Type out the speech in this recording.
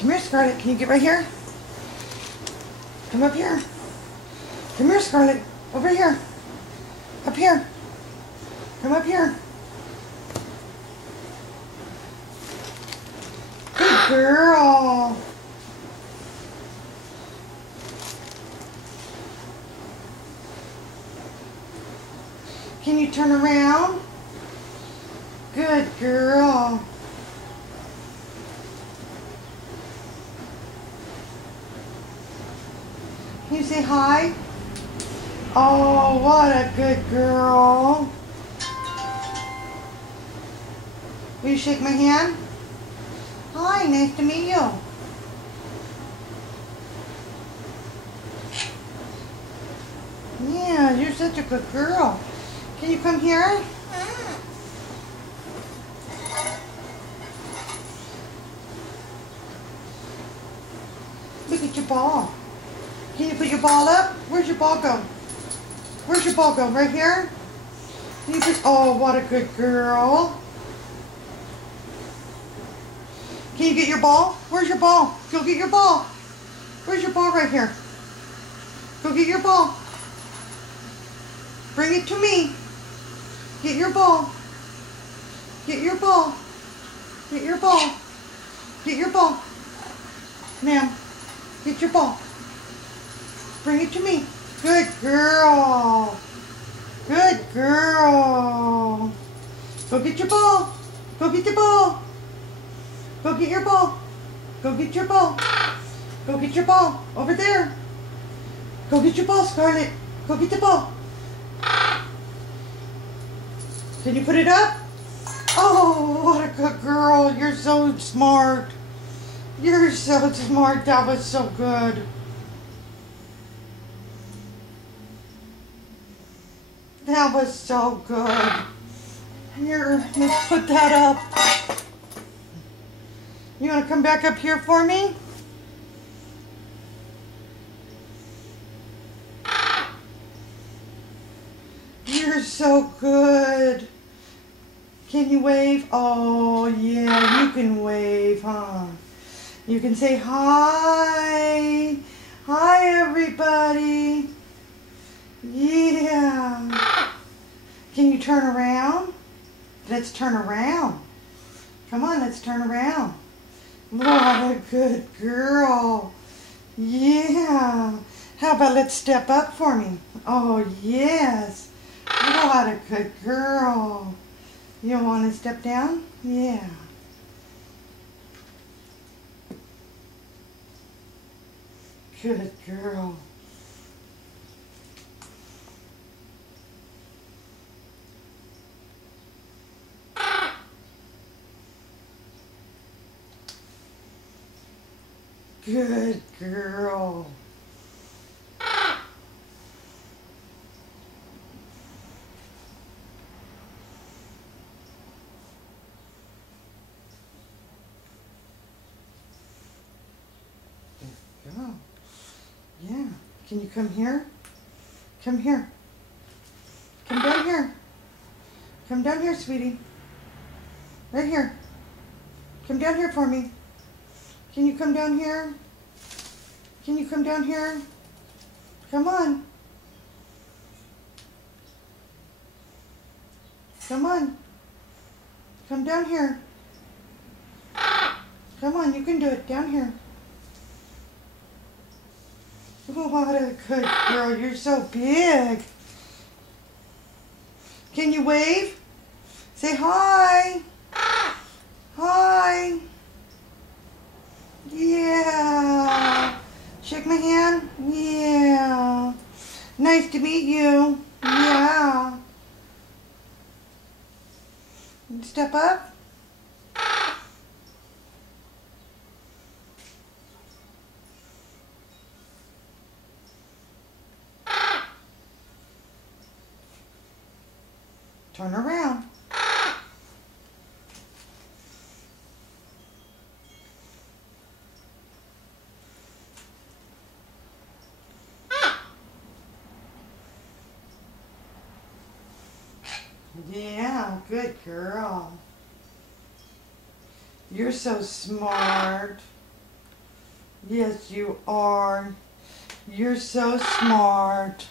Come here, Scarlet. Can you get right here? Come up here. Come here, Scarlet. Over here. Up here. Come up here. Good girl. Can you turn around? Good girl. Can you say hi? Oh, what a good girl. Will you shake my hand? Hi, nice to meet you. Yeah, you're such a good girl. Can you come here? Look at your ball. Can you put your ball up? Where's your ball go? Where's your ball go? Right here? Can you just, oh, what a good girl. Can you get your ball? Where's your ball? Go get your ball. Where's your ball? Right here. Go get your ball. Bring it to me. Get your ball. Get your ball. Get your ball. Get your ball. Ma'am, get your ball. Bring it to me. Good girl. Good girl. Go get your ball. Go get your ball. Go get your ball. Go get your ball. Go get your ball. Over there. Go get your ball, Scarlet. Go get the ball. Can you put it up? Oh, what a good girl. You're so smart. You're so smart. That was so good. That was so good. Here, let's put that up. You want to come back up here for me? You're so good. Can you wave? Oh, yeah, you can wave, huh? You can say hi. Hi, everybody. Yeah. Can you turn around? Let's turn around. Come on, let's turn around. What a good girl. Yeah. How about let's step up for me? Oh, yes. What a good girl. You want to step down? Yeah. Good girl. Good girl. There you go. Yeah. Can you come here? Come here. Come down here. Come down here, sweetie. Right here. Come down here for me. Can you come down here? Can you come down here? Come on. Come on. Come down here. Come on, you can do it. Down here. Oh, what a good girl. You're so big. Can you wave? Say hi. Hi. Yeah. Shake my hand? Yeah. Nice to meet you. Yeah. Step up. Turn around. Yeah, good girl. You're so smart. Yes, you are. You're so smart.